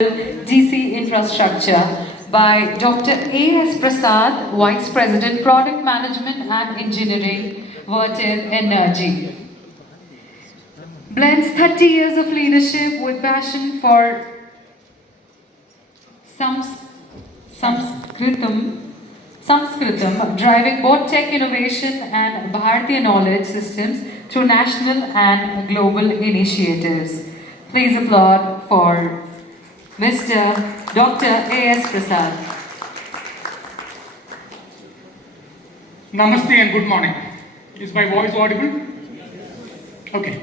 DC Infrastructure by Dr. A.S. Prasad, Vice President, Product Management and Engineering, Vertiv Energy. Blends 30 years of leadership with passion for Sanskritam, driving both tech innovation and Bharatiya knowledge systems through national and global initiatives. Please applaud for Mr. Dr. A.S. Prasad. Namaste and good morning. Is my voice audible? Okay.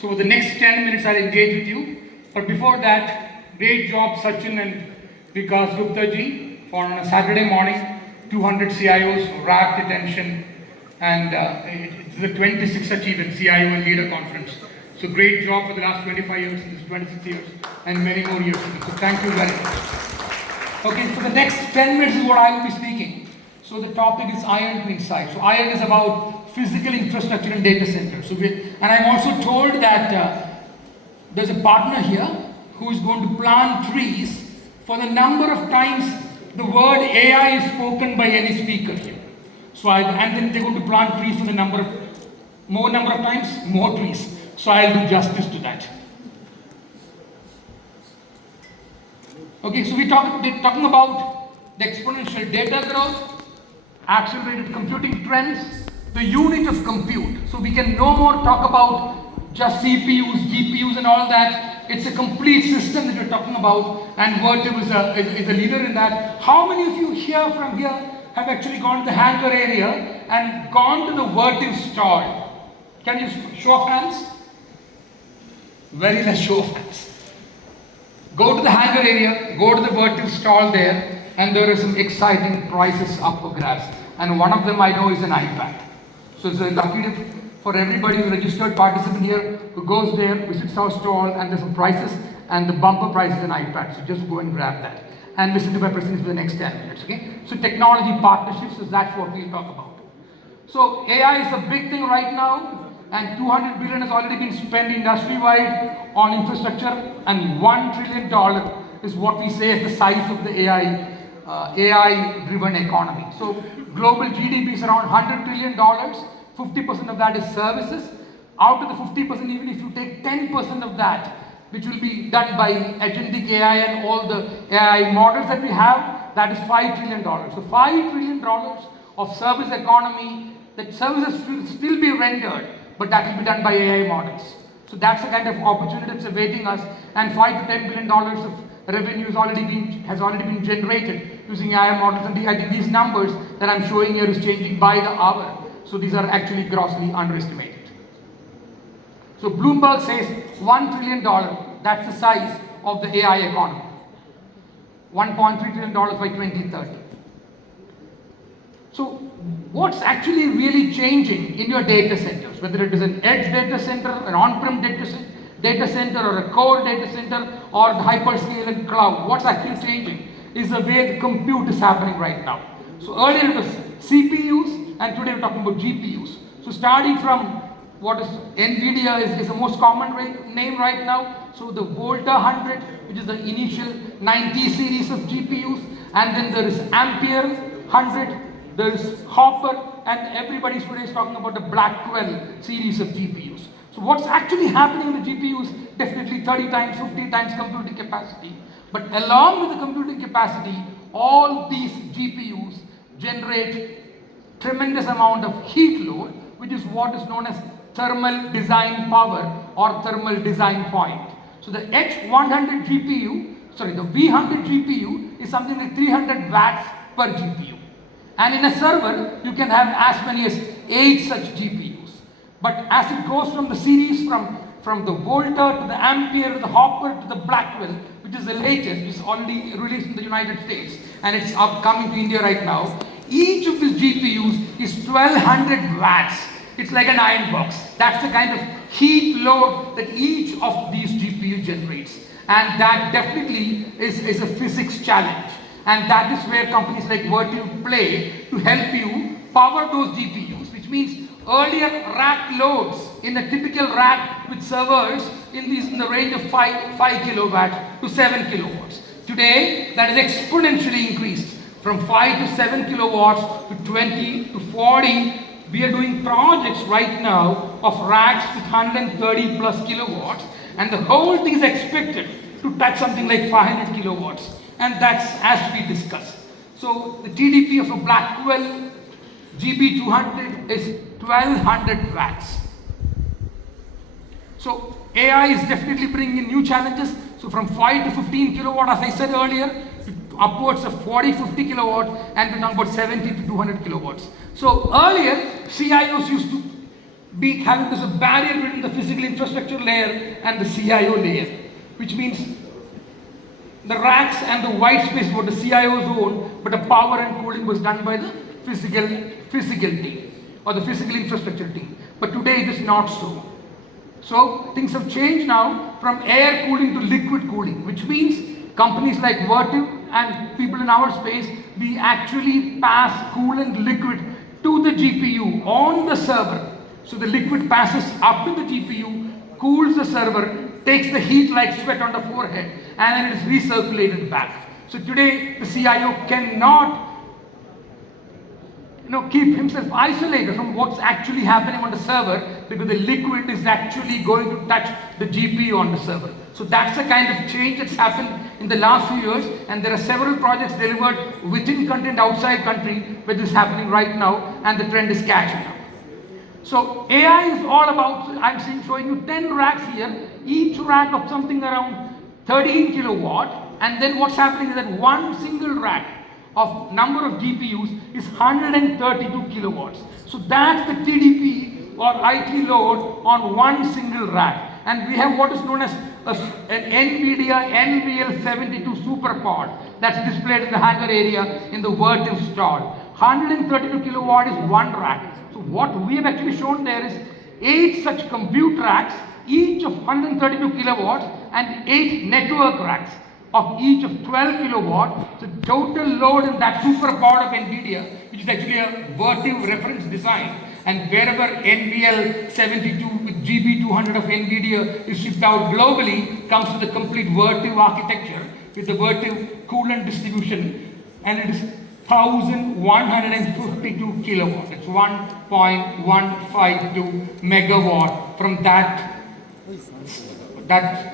So the next 10 minutes I'll engage with you. But before that, great job Sachin and Vikas Gupta ji for on a Saturday morning, 200 CIOs rapt attention, and it's the 26th achievement CIO and Leader Conference. So great job for the last 25 years, this 26 years, and many more years to come. So thank you very much. Okay, so the next 10 minutes is what I will be speaking. So the topic is iron to insight. So iron is about physical infrastructure and data centers. And I'm also told that there's a partner here who is going to plant trees for the number of times the word AI is spoken by any speaker here. So and then they're going to plant trees for the more number of times, more trees. So I'll do justice to that. Okay, so we're talking about the exponential data growth, accelerated computing trends, the unit of compute. So we can no more talk about just CPUs, GPUs and all that. It's a complete system that we're talking about, and Vertiv is a leader in that. How many of you here from here have actually gone to the hangar area and gone to the Vertiv stall? Can you show of hands? Very less show of hands. Go to the hangar area, go to the Vertiv stall there, and there are some exciting prizes up for grabs. And one of them I know is an iPad. So it's a lucky tip for everybody who's a registered participant here who goes there, visits our stall, and there's some prizes, and the bumper prize is an iPad. So just go and grab that. And listen to my presentation for the next 10 minutes, okay? So technology partnerships, so that's what we'll talk about. So AI is a big thing right now. And 200 billion has already been spent industry-wide on infrastructure, and $1 trillion is what we say is the size of the AI-driven economy. So global GDP is around $100 trillion. 50% of that is services. Out of the 50%, even if you take 10% of that, which will be done by agentic AI and all the AI models that we have, that is $5 trillion. So $5 trillion of service economy, that services will still be rendered, but that will be done by AI models. So that's the kind of opportunity that's awaiting us, and $5 to $10 billion of revenue has already been generated using AI models, and I think these numbers that I'm showing here is changing by the hour. So these are actually grossly underestimated. So Bloomberg says $1 trillion, that's the size of the AI economy. $1.3 trillion by 2030. So what's actually really changing in your data centers, whether it is an edge data center, an on-prem data center, or a core data center, or the hyperscale and cloud, what's actually changing is the way the compute is happening right now. So earlier it was CPUs, and today we're talking about GPUs. So starting from what is NVIDIA is the most common name right now. So the Volta 100, which is the initial 90 series of GPUs, and then there is Ampere 100, there is Hopper, and everybody today is talking about the Blackwell series of GPUs. So what's actually happening in the GPUs? Definitely 30 times, 50 times computing capacity. But along with the computing capacity, all these GPUs generate tremendous amount of heat load, which is what is known as thermal design power or thermal design point. So the H100 GPU, sorry, the V100 GPU is something like 300 watts per GPU. And in a server, you can have as many as 8 such GPUs. But as it goes from the series, from the Volta to the Ampere to the Hopper to the Blackwell, which is the latest, which is already released in the United States, and it's coming to India right now, each of these GPUs is 1200 watts. It's like an iron box. That's the kind of heat load that each of these GPUs generates. And that definitely is a physics challenge. And that is where companies like Vertiv play to help you power those GPUs, which means earlier rack loads in a typical rack with servers in the range of 5 kilowatts to 7 kilowatts. Today, that is exponentially increased from 5 to 7 kilowatts to 20 to 40. We are doing projects right now of racks with 130 plus kilowatts, and the whole thing is expected to touch something like 500 kilowatts, and that's as we discussed. So the TDP of a Blackwell GB200 is 1200 watts. So AI is definitely bringing in new challenges. So from 5 to 15 kilowatt, as I said earlier, to upwards of 40, 50 kilowatt, and to about 70 to 200 kilowatts. So earlier, CIOs used to be having this barrier between the physical infrastructure layer and the CIO layer, which means the racks and the white space were the CIO's own, but the power and cooling was done by the physical team or the physical infrastructure team. But today it is not so. So things have changed now from air cooling to liquid cooling, which means companies like Vertiv and people in our space, we actually pass coolant liquid to the GPU on the server. So the liquid passes up to the GPU, cools the server, takes the heat like sweat on the forehead, and then it is recirculated back. So today the CIO cannot keep himself isolated from what's actually happening on the server, because the liquid is actually going to touch the GPU on the server. So that's the kind of change that's happened in the last few years, and there are several projects delivered within country and outside country where this is happening right now, and the trend is catching up. So AI is all about, I'm showing you 10 racks here, each rack of something around 13 kilowatt, and then what's happening is that one single rack of number of GPUs is 132 kilowatts. So that's the TDP or IT load on one single rack. And we have what is known as an NVIDIA NVL72 SuperPod that's displayed in the hangar area in the Vertiv stall. 132 kilowatt is one rack. So what we have actually shown there is 8 such compute racks, each of 132 kilowatts, and 8 network racks of each of 12 kilowatt. So total load in that super pod of NVIDIA, which is actually a Vertiv reference design, and wherever NVL72 with GB200 of NVIDIA is shipped out globally, comes with the complete Vertiv architecture with the Vertiv coolant distribution, and it is 1152 kilowatt. It's 1.152 megawatt from that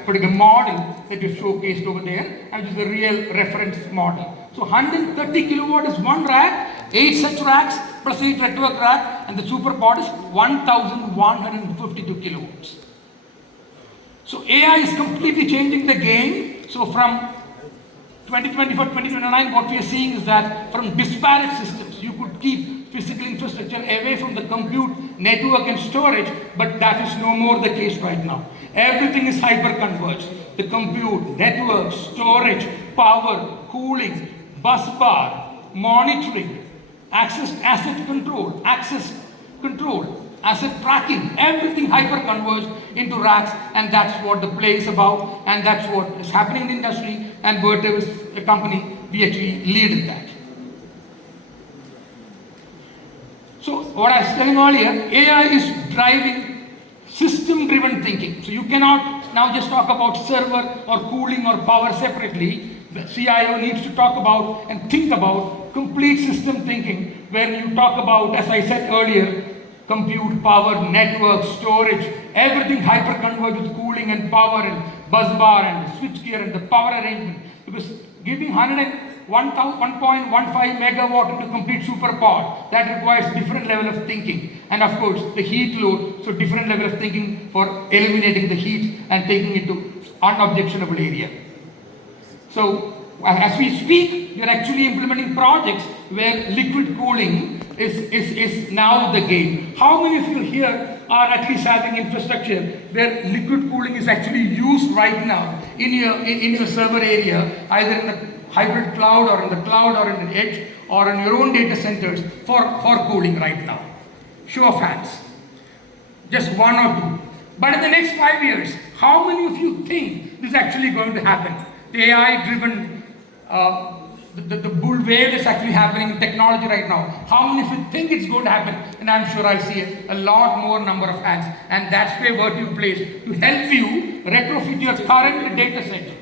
particular model that is showcased over there, and which is the real reference model. So 130 kilowatt is one rack, 8 such racks plus 8 network rack, and the super pod is 1152 kilowatts. So AI is completely changing the game. So from 2024, 2029, what we are seeing is that from disparate systems, you could keep physical infrastructure away from the compute, network and storage, but that is no more the case right now. Everything is hyper-converged. The compute, network, storage, power, cooling, bus bar, monitoring, asset control, access control, asset tracking, everything hyper-converged into racks, and that's what the play is about, and that's what is happening in the industry, and Vertiv is a company, we actually lead in that. So what I was telling earlier, AI is driving system-driven thinking. So you cannot now just talk about server or cooling or power separately. The CIO needs to talk about and think about complete system thinking, where you talk about, as I said earlier, compute, power, network, storage, everything hyper-converged with cooling and power and bus bar and the switch gear and the power arrangement. Because giving 1.15 megawatt into complete super pod, that requires different level of thinking. And of course, the heat load, so different level of thinking for eliminating the heat and taking it to unobjectionable area. So as we speak, we are actually implementing projects where liquid cooling is now the game. How many of you here are at least having infrastructure where liquid cooling is actually used right now in your server area, either in the hybrid cloud or in the cloud or in the edge or in your own data centers for cooling right now? Show of hands. Just one or two. But in the next 5 years, how many of you think this is actually going to happen? The AI-driven the bull wave that's actually happening in technology right now. How many of you think it's going to happen? And I'm sure I'll see a lot more number of hands. And that's where Vertiv plays to help you retrofit your current data center.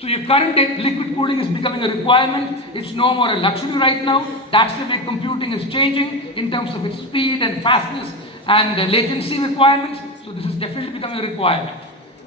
So your current liquid cooling is becoming a requirement. It's no more a luxury right now. That's the way computing is changing in terms of its speed and fastness and latency requirements. So this is definitely becoming a requirement.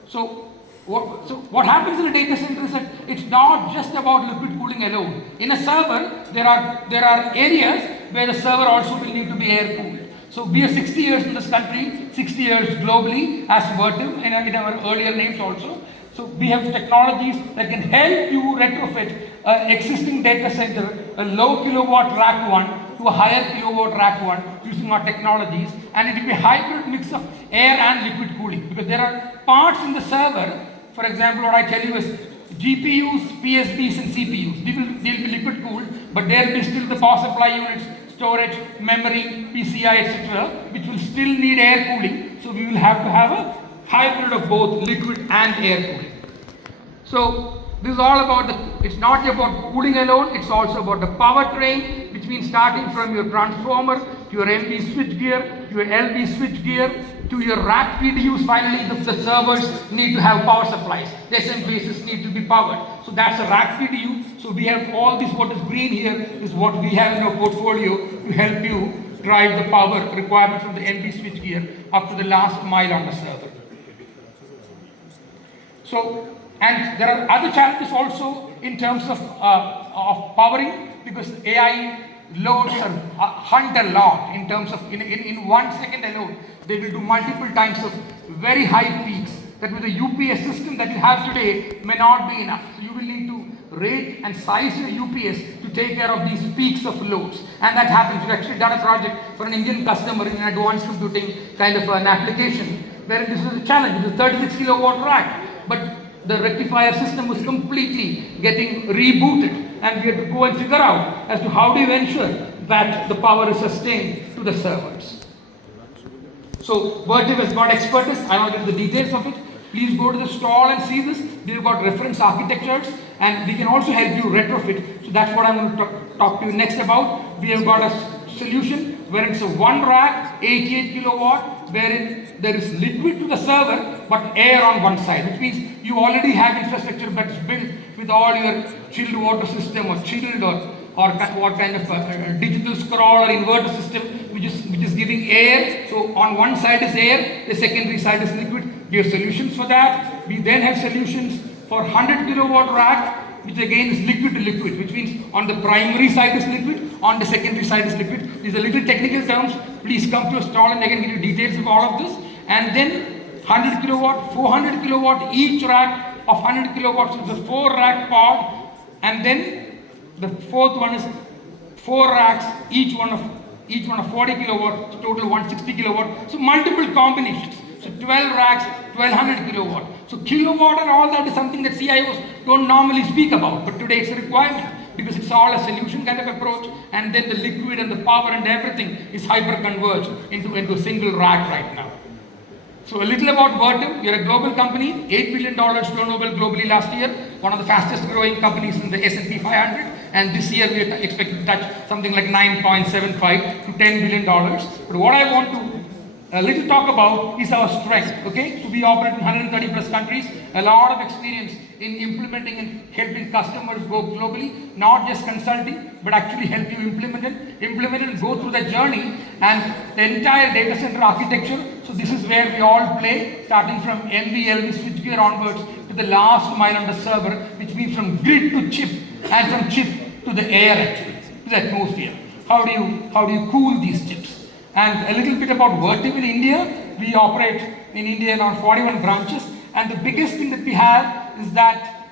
So what happens in a data center is that it's not just about liquid cooling alone. In a server, there are areas where the server also will need to be air cooled. So we are 60 years in this country, 60 years globally as Vertiv in our earlier names also. So we have technologies that can help you retrofit an existing data center, a low kilowatt rack one to a higher kilowatt rack one using our technologies, and it will be a hybrid mix of air and liquid cooling, because there are parts in the server. For example, what I tell you is GPUs, PSBs and CPUs, they'll be liquid cooled, but there will be still the power supply units, storage, memory, PCI, etc., which will still need air cooling. So we will have to have a hybrid of both liquid and air cooling. So this is all about it's not about cooling alone, it's also about the powertrain, which means starting from your transformer to your MV switchgear, to your LV switchgear, to your rack PDUs. Finally, the servers need to have power supplies. The SMBASes need to be powered. So that's a rack PDU. So we have all this, what is green here is what we have in our portfolio to help you drive the power requirement from the MV switchgear up to the last mile on the server. So, and there are other challenges also in terms of powering, because AI loads hunt a lot in terms of in 1 second alone they will do multiple times of very high peaks that with the UPS system that you have today may not be enough. So you will need to rate and size your UPS to take care of these peaks of loads, and that happens. We've actually done a project for an Indian customer in advanced computing kind of an application where this was a challenge. It was a 36 kilowatt rack, but the rectifier system was completely getting rebooted, and we had to go and figure out as to how do you ensure that the power is sustained to the servers. So Vertiv has got expertise. I will get the details of it. Please go to the stall and see this. We've got reference architectures, and we can also help you retrofit. So that's what I'm going to talk to you next about. We have got a solution where it's a one rack, 88 kilowatt, wherein there is liquid to the server, but air on one side, which means you already have infrastructure that's built with all your chilled water system or chilled or what kind of digital scroll or inverter system, which is giving air. So on one side is air, the secondary side is liquid. We have solutions for that. We then have solutions for 100 kilowatt rack, which again is liquid to liquid, which means on the primary side is liquid, on the secondary side is liquid. These are little technical terms. Please come to a stall and I can give you details of all of this. And then 100 kilowatt, 400 kilowatt, each rack of 100 kilowatts is a 4 rack pod. And then the fourth one is 4 racks, each one of 40 kilowatt, total 160 kilowatt. So multiple combinations. So 12 racks, 1200 kilowatt. So kilowatt and all that is something that CIOs don't normally speak about, but today it's a requirement because it's all a solution kind of approach, and then the liquid and the power and everything is hyper converged into a single rack right now. So a little about Vertiv. We are a global company, $8 billion turnover globally last year, one of the fastest growing companies in the S&P 500, and this year we are expected to touch something like $9.75 to $10 billion. But what I want to a little talk about is our strength, okay? So we operate in 130 plus countries, a lot of experience in implementing and helping customers go globally, not just consulting, but actually help you implement it and go through the journey and the entire data center architecture. So this is where we all play, starting from MV, LV switchgear onwards to the last mile on the server, which means from grid to chip and from chip to the air actually, to the atmosphere. How do you cool these chips? And a little bit about Vertiv in India. We operate in India in around 41 branches, and the biggest thing that we have is that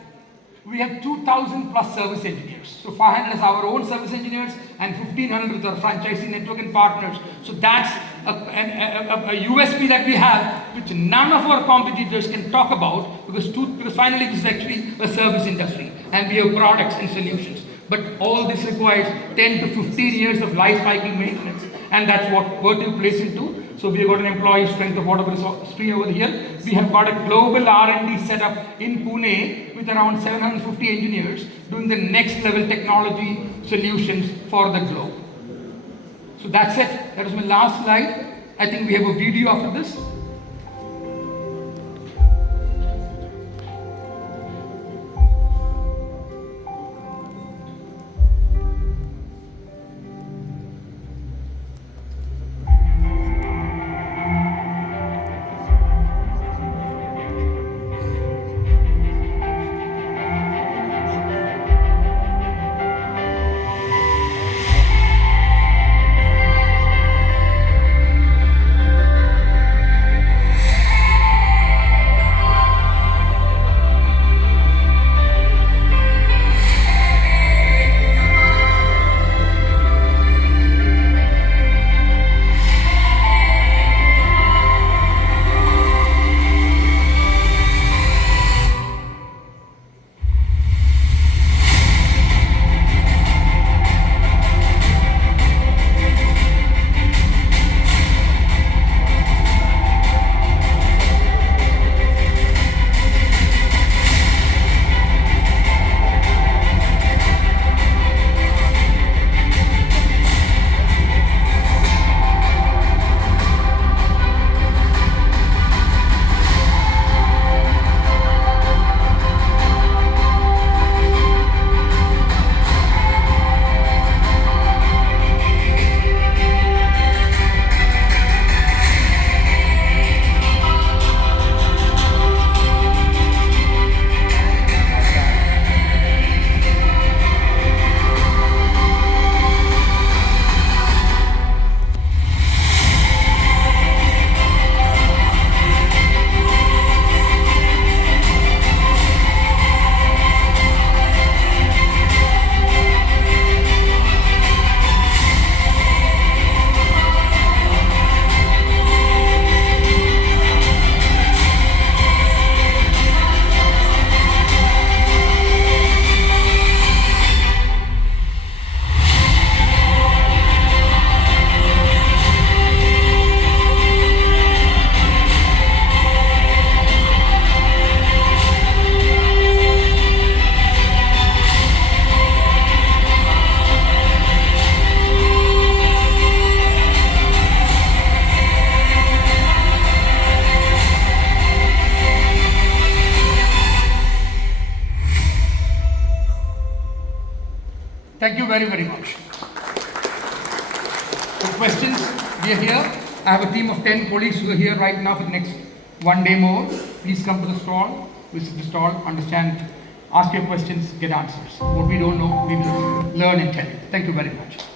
we have 2,000 plus service engineers. So 500 is our own service engineers and 1,500 with our franchisee network and partners. So that's a USP that we have, which none of our competitors can talk about, because finally this is actually a service industry and we have products and solutions. But all this requires 10 to 15 years of life cycle maintenance, and that's what Vertiv plays into. So we have got an employee strength of whatever is free over here. We have got a global R&D setup in Pune with around 750 engineers doing the next level technology solutions for the globe. So that's it. That was my last slide. I think we have a video after this. Thank you very, very much. For questions, we are here. I have a team of 10 colleagues who are here right now for the next one day more. Please come to the stall, visit the stall, understand, ask your questions, get answers. What we don't know, we will learn and tell you. Thank you very much.